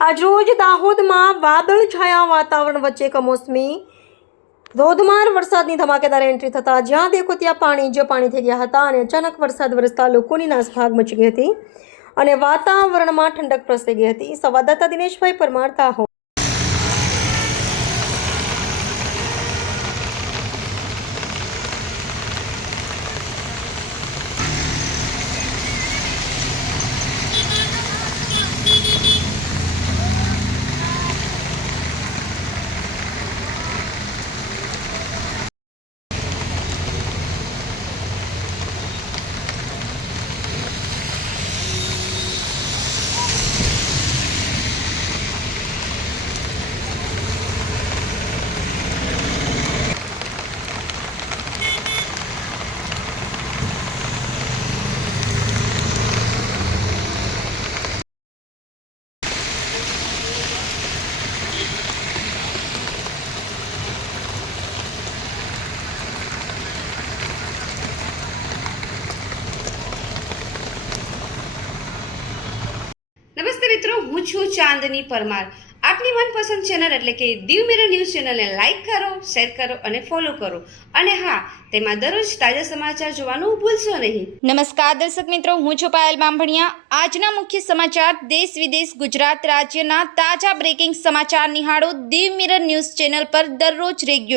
આજરોજ દાહોદમાં વાદળછાયા વાતાવરણ વચ્ચે કમોસમી ધોધમાર વરસાદની ધમાકેદાર એન્ટ્રી થતાં જ્યાં દેખો ત્યાં પાણી જ પાણી થઈ ગયા હતા અને અચાનક વરસાદ વરસતા લોકોની નાસભાગ મચી ગઈ હતી અને વાતાવરણમાં ઠંડક પ્રસરી ગઈ હતી। સંવાદદાતા દિનેશભાઈ પરમાર, દાહોદ। નમસ્તે મિત્રો, હું છું ચાંદની પરમાર। આપની મનપસંદ ચેનલ એટલે કે દીવ મિરર ન્યૂઝ ચેનલને લાઈક કરો, શેર કરો અને ફોલો કરો અને હા, તેમાં દરરોજ તાજા સમાચાર જોવાનું ભૂલશો નહીં। નમસ્કાર દર્શક મિત્રો, હું છું પાયલ બામભણિયા। આજના મુખ્ય સમાચાર, દેશ વિદેશ, ગુજરાત રાજ્યના તાજા બ્રેકિંગ સમાચાર નિહાળો દીવ મિરર ન્યૂઝ ચેનલ પર દરરોજ રેગ્યુલર।